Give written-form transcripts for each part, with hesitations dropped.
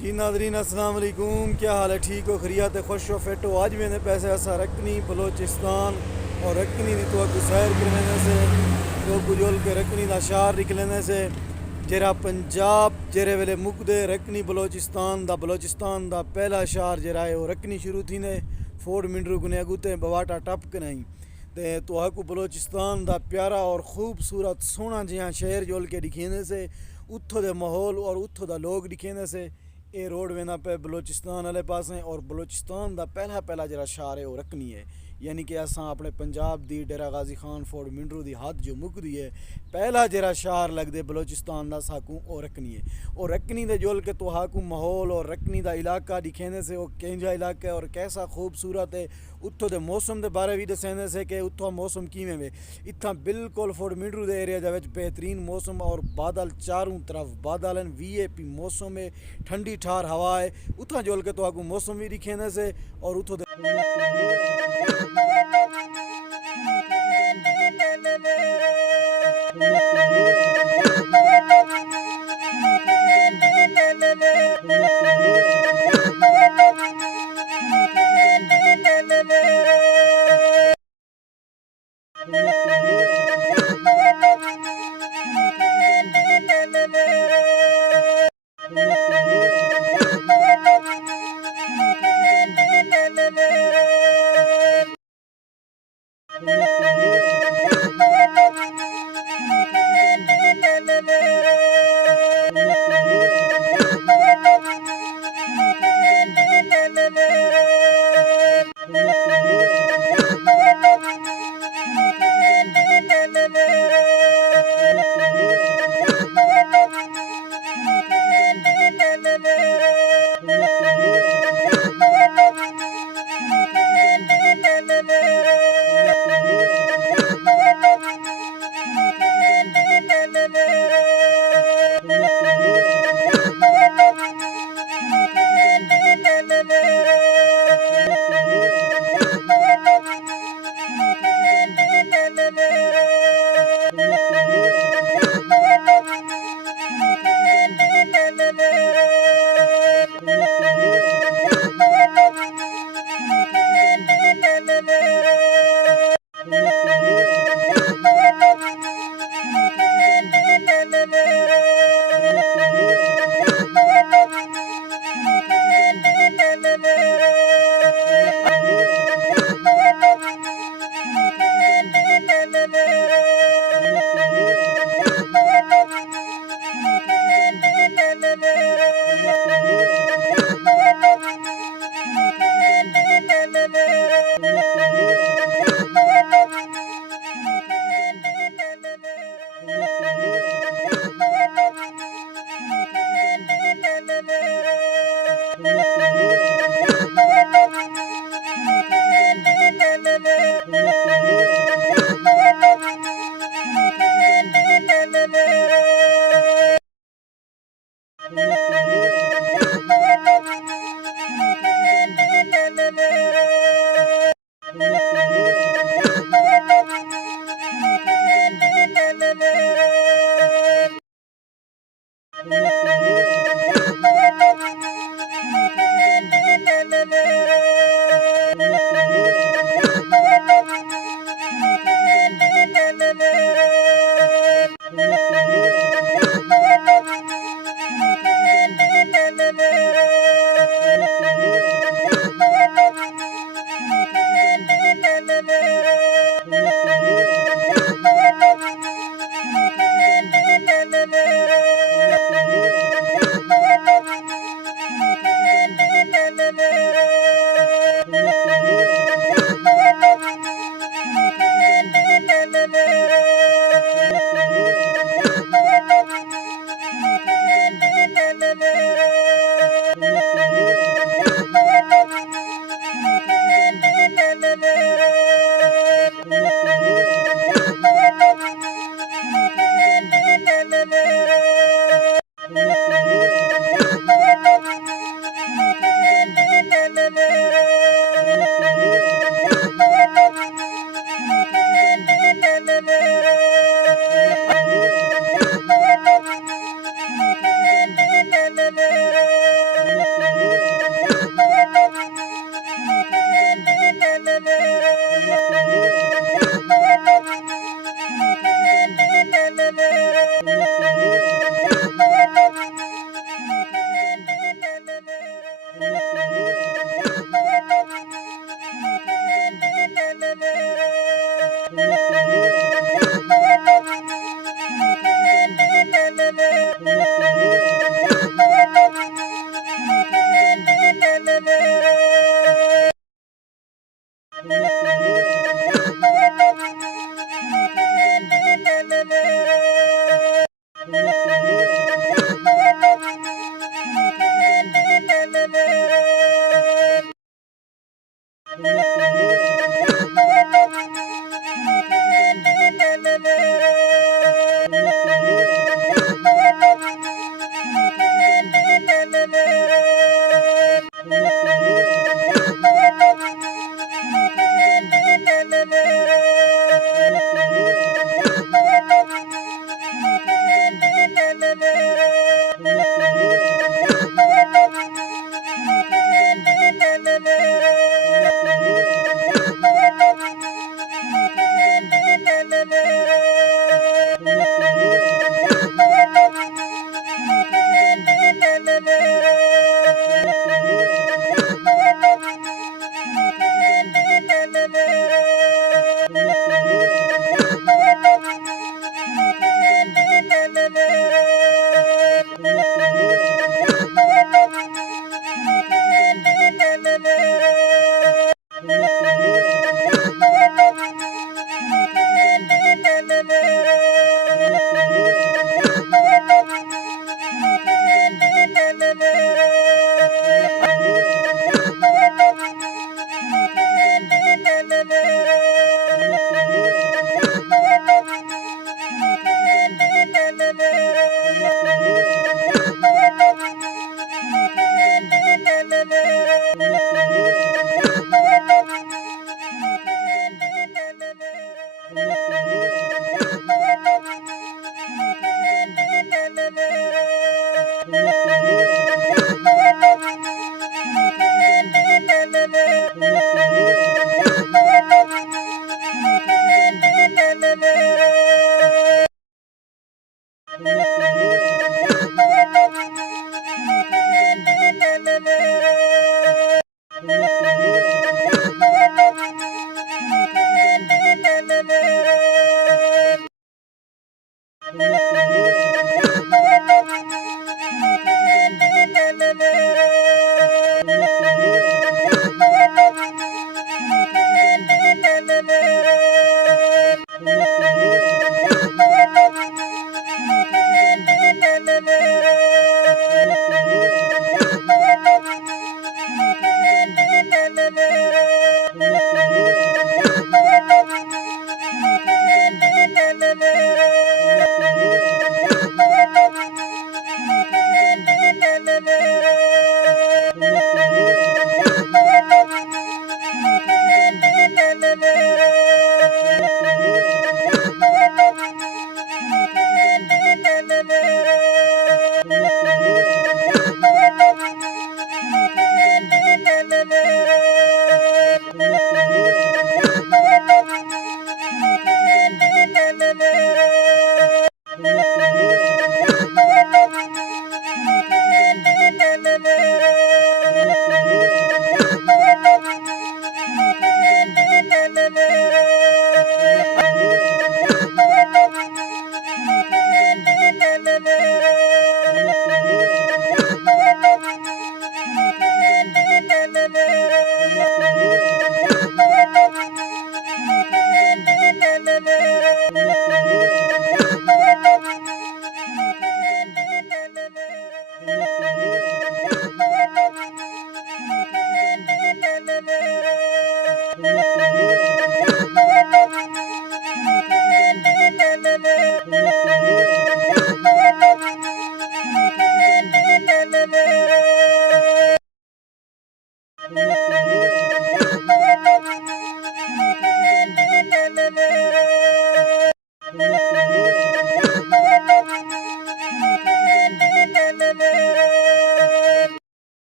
जी नादरीन अस्सलाम वालेकुम, क्या हाल है? ठीक हो, खैरियत है, खुश हो, फिट हो? आज मैंने पैसे ऐसा रकनी बलोचिस्तान और रकनी दी तो सैर करने से तो गुजोल के रकनी का शार निकलने से जरा पंजाब जेरे वेले मुकदे रकनी बलोचिस्तान दा पहला शार जरा है वो रकनी शुरू थी ने फोर्ड मिंडरू गुने अगुते बवाटा टप के नहीं ते तो आकू बलोचिस्तान दा प्यारा और खूबसूरत सोहना जिहा शहर जोल के दिखेने से उत्थों दे माहौल और उत्थों दा लोग दिखेने से ये रोड वेना पे बलोचिस्तान वाले पास हैं और बलोचिस्तान का पहला जरा शार है वो रकनी है। यानी कि असा अपने पंजाब दी डेरा गाजी खान फोर्ड मिंडरू दी हद जो मुकदी है पहला जरा शार लगदे बलोचिस्तान का साकू और रकनी है। और रकनी दे जोल के तो हाकू माहौल और रकनी का इलाका दिखेने से वो केंजा इलाका है और कैसा खूबसूरत है। उत्थों दे मौसम के बारे भी दसेंदे से कि उत्थों मौसम किवें वे। इत्थां बिल्कुल फोर्ड मिंडरू दे एरिया दे विच बेहतरीन मौसम और बादल चारों तरफ बादल हैं, वीएपी मौसम है, ठंडी ठार हवा है। उतना जोल के तो आपको मौसम भी दिखेने से और उतो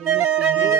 Yes,